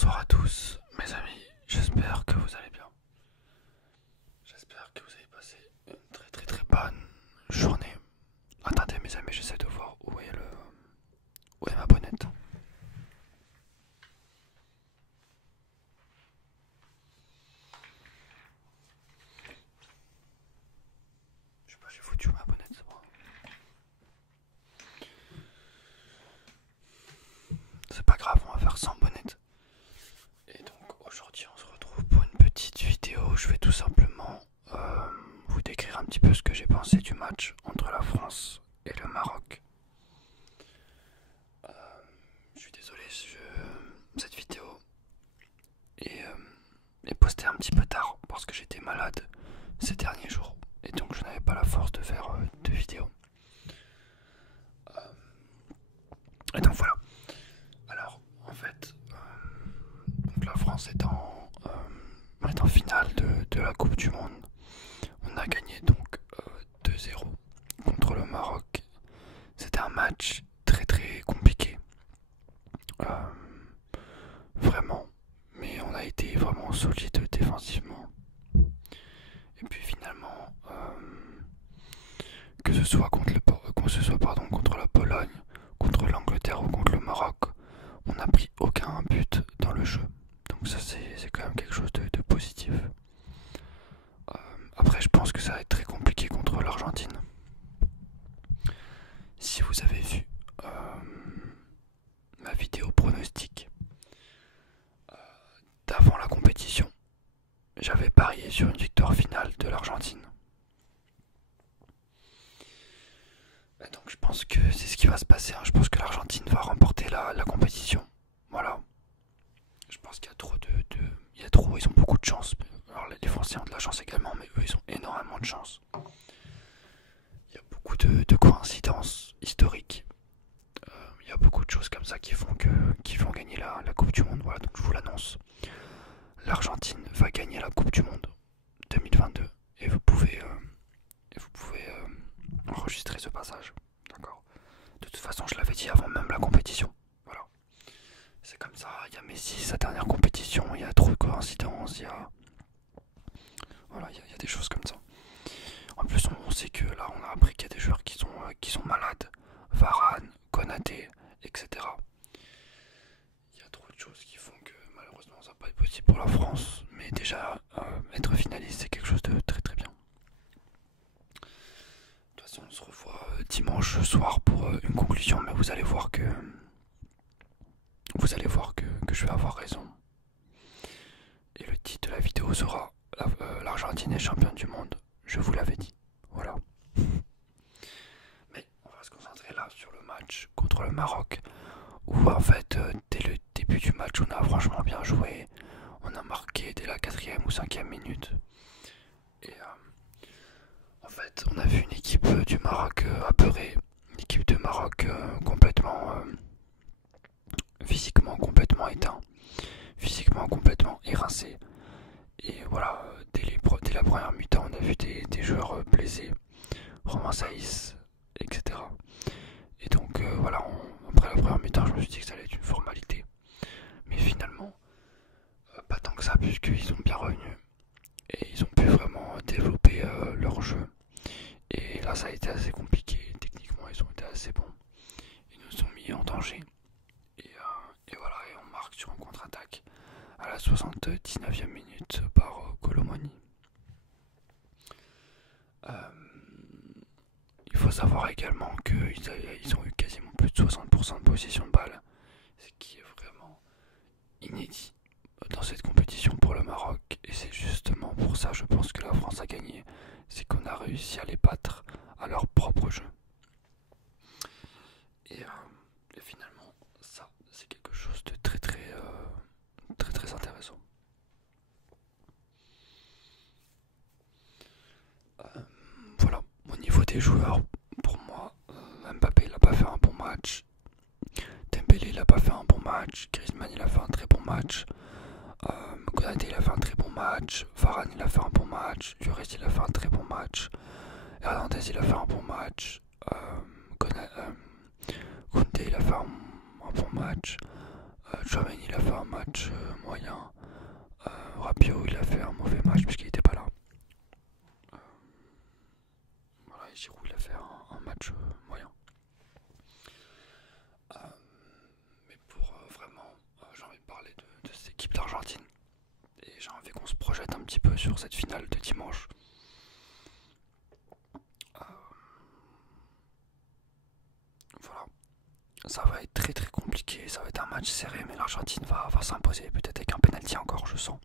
Bonsoir à tous, mes amis, j'espère que vous allez bien. J'espère que vous avez passé une très bonne journée. Attendez mes amis, j'essaie de voir où est ma bonnette. Je sais pas, j'ai foutu ma bonnette, c'est bon. C'est pas grave, on va faire sans bonnette. Et donc aujourd'hui on se retrouve pour une petite vidéo. Je vais tout simplement vous décrire un petit peu ce que j'ai pensé du match entre la France et le Maroc. Je suis désolé, cette vidéo est postée un petit peu tard parce que j'étais malade ces derniers jours et donc je n'avais pas la force de faire de vidéo. Et donc voilà. Alors en fait, donc la France est en finale de la Coupe du Monde. On a gagné donc 2-0 contre le Maroc. C'était un match très compliqué. Vraiment. Mais on a été vraiment solide défensivement. Et puis finalement, que ce soit contre la Pologne, contre l'Angleterre ou contre le Maroc, on n'a pris aucun but dans le jeu. Donc ça c'est quand même quelque chose de positif. Après je pense que ça va être très compliqué contre l'Argentine. Si vous avez vu ma vidéo pronostic d'avant la compétition, j'avais parié sur une victoire finale de l'Argentine. Donc je pense que c'est ce qui va se passer, hein. Je pense que l'Argentine va remporter la compétition. Voilà. Je pense qu'il y a trop ils ont beaucoup de chance. Alors les Français ont de la chance également, mais eux ils ont énormément de chance. Il y a beaucoup de coïncidences historiques. Il y a beaucoup de choses comme ça qui vont gagner la Coupe du Monde. Voilà, donc je vous l'annonce. L'Argentine va gagner la Coupe du Monde 2022 et vous pouvez enregistrer ce passage. D'accord. De toute façon, je l'avais dit avant même la compétition. Voilà. C'est comme ça. Il y a Messi, sa dernière compétition. Il y a trop de coïncidences. Il y a des choses comme ça. En plus, on sait que là, on a appris qu'il y a des joueurs qui sont malades. Varane, Konaté, etc. Il y a trop de choses qui font que malheureusement ça va pas être possible pour la France. Mais déjà, être finaliste, c'est quelque chose de très bien. De toute façon, on se revoit dimanche soir pour une conclusion. Mais vous allez voir que je vais avoir raison. Et le titre de la vidéo sera l'Argentine est championne du monde. Je vous l'avais dit. Voilà. Mais on va se concentrer là sur le match contre le Maroc. Où en fait, dès le début du match, on a franchement bien joué. On a marqué dès la 4e ou 5e minute. Et en fait, on a vu une équipe du Maroc apeurée. Une équipe de Maroc complètement physiquement complètement éteint. Physiquement complètement érincé. Et voilà, dès la première mi-temps, on a vu des joueurs blessés. Romain Saïs, etc. Et donc voilà, après la première mi-temps, je me suis dit que ça allait être une formalité. Mais finalement, pas tant que ça, puisqu'ils ont bien revenu. Et ils ont pu vraiment développer leur jeu. Et là, ça a été assez compliqué. Techniquement, ils ont été assez bons. Ils nous ont mis en danger. Et voilà, et on marque sur un contre-attaque à la 79e minute par Colomoni. Il faut savoir également qu'ils ont eu quasiment plus de 60% de possession de balle, ce qui est vraiment inédit dans cette compétition pour le Maroc. Et c'est justement pour ça, je pense, que la France a gagné. C'est qu'on a réussi à les battre à leur propre jeu. Et finalement, ça, c'est quelque chose de très intéressant. Voilà, au niveau des joueurs, pour moi, Mbappé il a pas fait un bon match. Dembélé il a pas fait un bon match. Griezmann il a fait un très bon match. Konaté il a fait un très bon match. Varane il a fait un bon match. Lloris il a fait un très bon match. Hernandez il a fait un bon match. Koundé il a fait un bon match. Tchouaméni il a fait un match moyen. Rabiot, il a fait un mauvais match puisqu'il n'était pas là. Voilà, et Giroud, il a fait un match moyen. Mais pour vraiment, j'ai envie de parler de cette équipe d'Argentine. Et j'ai envie qu'on se projette un petit peu sur cette finale de dimanche. Voilà. Ça va être très très compliqué, ça va être un match serré, mais l'Argentine va s'imposer, peut-être avec un penalty encore, je sens.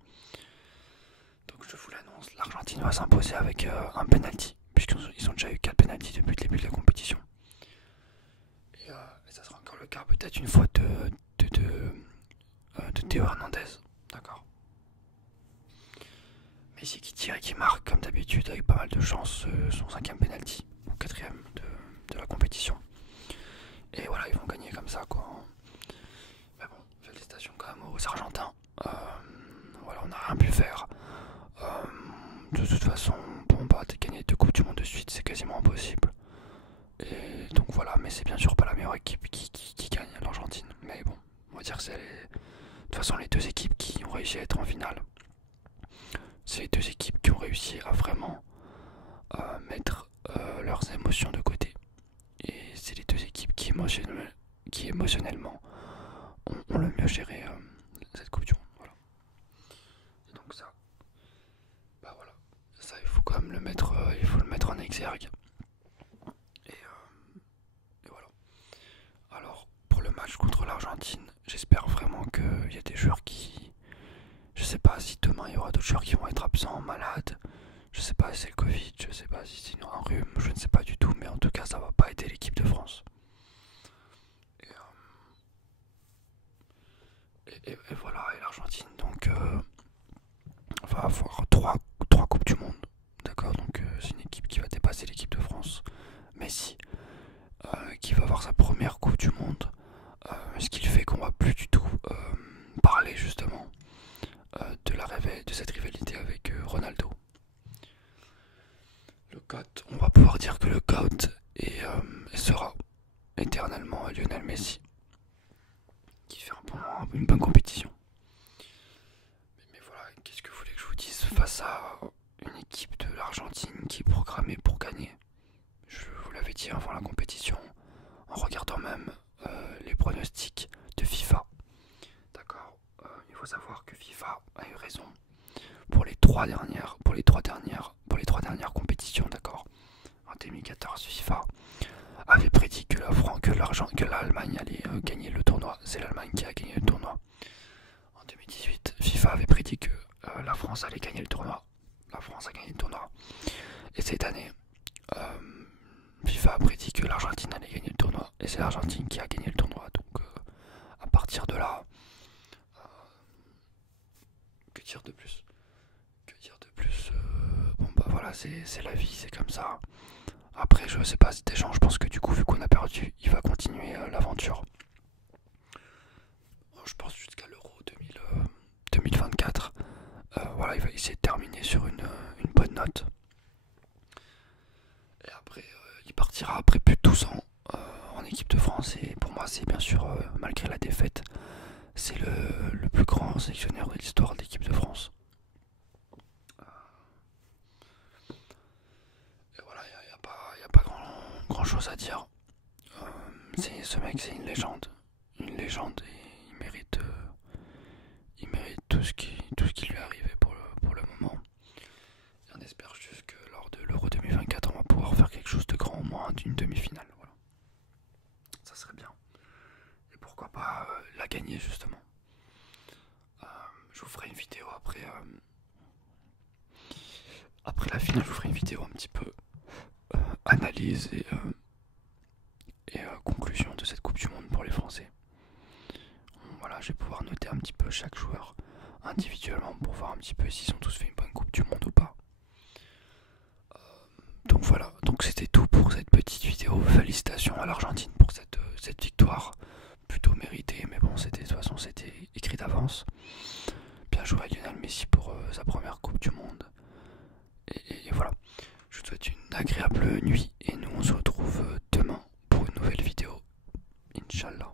Donc je vous l'annonce, l'Argentine va s'imposer avec un penalty, puisqu'ils ont déjà eu 4 penalties depuis le début de la compétition. Et ça sera encore le cas, peut-être une fois de Théo Hernandez, d'accord. Messi qui tire et qui marque comme d'habitude avec pas mal de chance son 5ème penalty, ou 4ème de la compétition. Et voilà, ils vont gagner comme ça quoi. Mais bon, félicitations quand même aux Argentins. Voilà, on n'a rien pu faire. De toute façon, bon bah gagner 2 coupes du monde de suite, c'est quasiment impossible. Et donc voilà, mais c'est bien sûr pas la meilleure équipe qui gagne l'Argentine. Mais bon, on va dire que c'est de toute façon les 2 équipes qui ont réussi à être en finale. C'est les 2 équipes qui ont réussi à vraiment mettre leurs émotions de côté. Et c'est les 2 équipes qui émotionnellement ont le mieux géré cette coupe du monde. Voilà. Et donc ça, bah voilà, ça il faut quand même le mettre en exergue. Et voilà. Alors pour le match contre l'Argentine, j'espère vraiment qu'il y a des joueurs qui, je sais pas si demain il y aura d'autres joueurs qui vont être absents, malades. Je sais pas si c'est le Covid, je sais pas si c'est un rhume, je ne sais pas du tout, mais en tout cas ça va pas aider l'équipe de France. Et voilà, et l'Argentine donc va avoir 3 coupes du monde, d'accord, donc c'est une équipe qui va dépasser l'équipe de France. Messi qui va avoir sa première coupe du monde, ce qui fait qu'on va plus du tout parler justement de cette rivalité avec Ronaldo. Le GOAT, on va pouvoir dire que le GOAT sera éternellement Lionel Messi, qui fait une bonne compétition. Mais voilà, qu'est-ce que vous voulez que je vous dise face à une équipe de l'Argentine qui est programmée pour gagner? Je vous l'avais dit avant la compétition, en regardant même les pronostics de FIFA. D'accord, il faut savoir que FIFA a eu raison pour les trois dernières compétitions, d'accord. En 2014, FIFA avait prédit que l'Allemagne allait gagner le tournoi. C'est l'Allemagne qui a gagné le tournoi. En 2018, FIFA avait prédit que la France allait gagner le tournoi. La France a gagné le tournoi. Et cette année, FIFA a prédit que l'Argentine allait gagner le tournoi. Et c'est l'Argentine qui a gagné le tournoi. Donc à partir de là, que dire de plus? Bon bah voilà, c'est la vie, c'est comme ça. Après, je sais pas, Deschamps, je pense que du coup, vu qu'on a perdu, il va continuer l'aventure. Je pense jusqu'à l'Euro 2024. Voilà, il va essayer de terminer sur une bonne note. Et après, il partira après plus de 12 ans en équipe de France. Et pour moi, c'est bien sûr, malgré la défaite, c'est le plus grand sélectionneur de l'histoire de l'équipe de France. Et voilà, il n'y a pas grand chose à dire. Ce mec, c'est une légende. Une légende et il mérite tout ce qui lui est arrivé pour le moment. Et on espère juste que lors de l'Euro 2024, on va pouvoir faire quelque chose de grand, au moins d'une demi-finale. Voilà. Ça serait bien. Et pourquoi pas la gagner justement. Je vous ferai une vidéo après la finale, je vous ferai une vidéo un petit peu analyse et conclusion de cette Coupe du Monde pour les Français. Voilà, je vais pouvoir noter un petit peu chaque joueur individuellement pour voir un petit peu s'ils ont tous fait une bonne Coupe du Monde ou pas. Donc voilà, donc c'était tout pour cette petite vidéo. Félicitations à l'Argentine pour cette victoire plutôt méritée, mais bon, de toute façon c'était écrit d'avance. Bien joué à Lionel Messi pour sa première Coupe du Monde. Et voilà, je vous souhaite une agréable nuit et nous on se retrouve demain pour une nouvelle vidéo. Inch'Allah.